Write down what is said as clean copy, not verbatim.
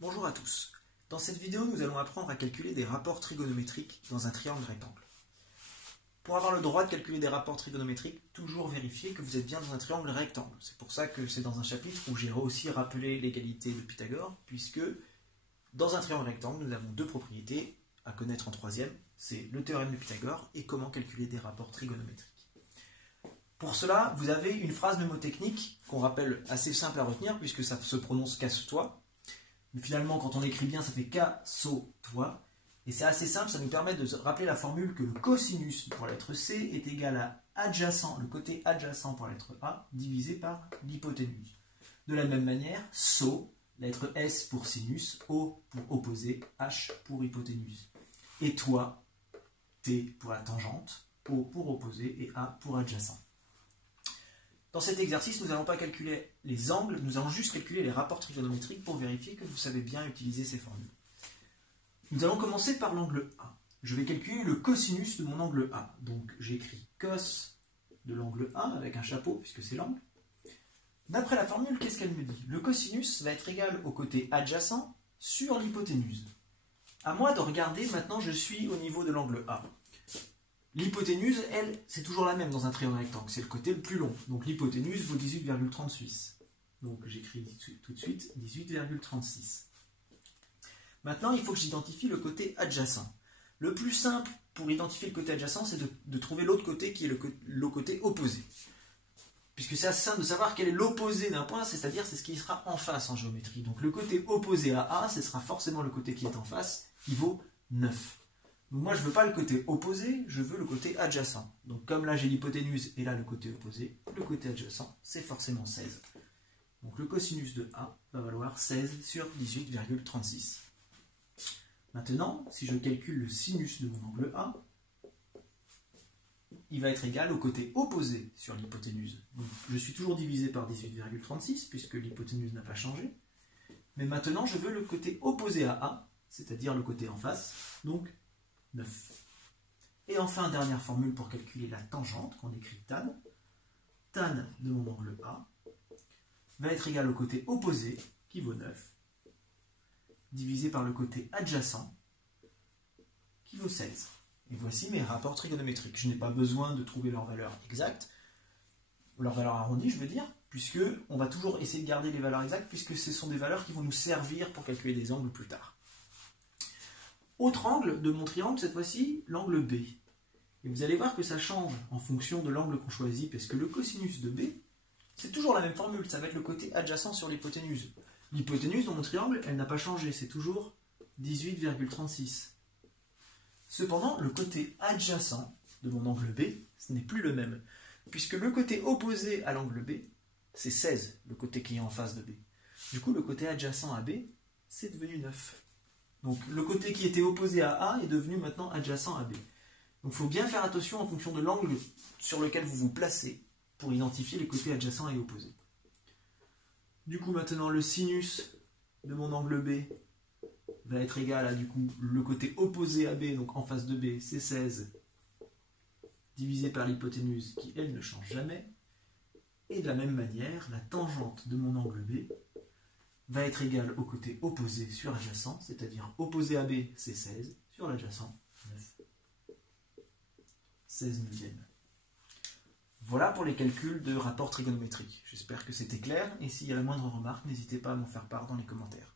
Bonjour à tous. Dans cette vidéo, nous allons apprendre à calculer des rapports trigonométriques dans un triangle rectangle. Pour avoir le droit de calculer des rapports trigonométriques, toujours vérifier que vous êtes bien dans un triangle rectangle. C'est pour ça que c'est dans un chapitre où j'ai aussi rappelé l'égalité de Pythagore, puisque dans un triangle rectangle, nous avons deux propriétés à connaître en troisième, c'est le théorème de Pythagore et comment calculer des rapports trigonométriques. Pour cela, vous avez une phrase mnémotechnique qu'on rappelle assez simple à retenir, puisque ça se prononce casse-toi. Mais finalement, quand on écrit bien, ça fait casse-toi. Et c'est assez simple, ça nous permet de rappeler la formule que le cosinus pour la lettre C est égal à adjacent, le côté adjacent pour la lettre A, divisé par l'hypoténuse. De la même manière, SO, lettre S pour sinus, O pour opposé, H pour hypoténuse. Et toi, T pour la tangente, O pour opposé et A pour adjacent. Dans cet exercice, nous n'allons pas calculer les angles, nous allons juste calculer les rapports trigonométriques pour vérifier que vous savez bien utiliser ces formules. Nous allons commencer par l'angle A. Je vais calculer le cosinus de mon angle A. Donc j'écris cos de l'angle A avec un chapeau puisque c'est l'angle. D'après la formule, qu'est-ce qu'elle me dit? Le cosinus va être égal au côté adjacent sur l'hypoténuse. À moi de regarder, maintenant je suis au niveau de l'angle A. L'hypoténuse, elle, c'est toujours la même dans un triangle rectangle, c'est le côté le plus long. Donc l'hypoténuse vaut 18,36. Donc j'écris tout de suite 18,36. Maintenant, il faut que j'identifie le côté adjacent. Le plus simple pour identifier le côté adjacent, c'est de trouver l'autre côté qui est le côté opposé. Puisque c'est assez simple de savoir quel est l'opposé d'un point, c'est-à-dire c'est ce qui sera en face en géométrie. Donc le côté opposé à A, ce sera forcément le côté qui est en face, qui vaut 9. Donc moi je ne veux pas le côté opposé, je veux le côté adjacent. Donc comme là j'ai l'hypoténuse et là le côté opposé, le côté adjacent c'est forcément 16. Donc le cosinus de A va valoir 16 sur 18,36. Maintenant, si je calcule le sinus de mon angle A, il va être égal au côté opposé sur l'hypoténuse. Donc je suis toujours divisé par 18,36 puisque l'hypoténuse n'a pas changé. Mais maintenant je veux le côté opposé à A, c'est-à-dire le côté en face, donc 9. Et enfin, dernière formule pour calculer la tangente, qu'on écrit tan. Tan de mon angle A va être égal au côté opposé, qui vaut 9, divisé par le côté adjacent, qui vaut 16. Et voici mes rapports trigonométriques. Je n'ai pas besoin de trouver leur valeur exacte, leur valeur arrondie, je veux dire, puisque on va toujours essayer de garder les valeurs exactes, puisque ce sont des valeurs qui vont nous servir pour calculer des angles plus tard. Autre angle de mon triangle, cette fois-ci, l'angle B. Et vous allez voir que ça change en fonction de l'angle qu'on choisit, parce que le cosinus de B, c'est toujours la même formule, ça va être le côté adjacent sur l'hypoténuse. L'hypoténuse dans mon triangle, elle n'a pas changé, c'est toujours 18,36. Cependant, le côté adjacent de mon angle B, ce n'est plus le même, puisque le côté opposé à l'angle B, c'est 16, le côté qui est en face de B. Du coup, le côté adjacent à B, c'est devenu 9. Donc le côté qui était opposé à A est devenu maintenant adjacent à B. Donc il faut bien faire attention en fonction de l'angle sur lequel vous vous placez pour identifier les côtés adjacents et opposés. Du coup maintenant le sinus de mon angle B va être égal à du coup le côté opposé à B, donc en face de B, c'est 16, divisé par l'hypoténuse qui elle ne change jamais. Et de la même manière, la tangente de mon angle B va être égal au côté opposé sur adjacent, c'est-à-dire opposé à B, c'est 16, sur l'adjacent, 9. 16 neuvièmes. Voilà pour les calculs de rapports trigonométriques. J'espère que c'était clair, et s'il y a la moindre remarque, n'hésitez pas à m'en faire part dans les commentaires.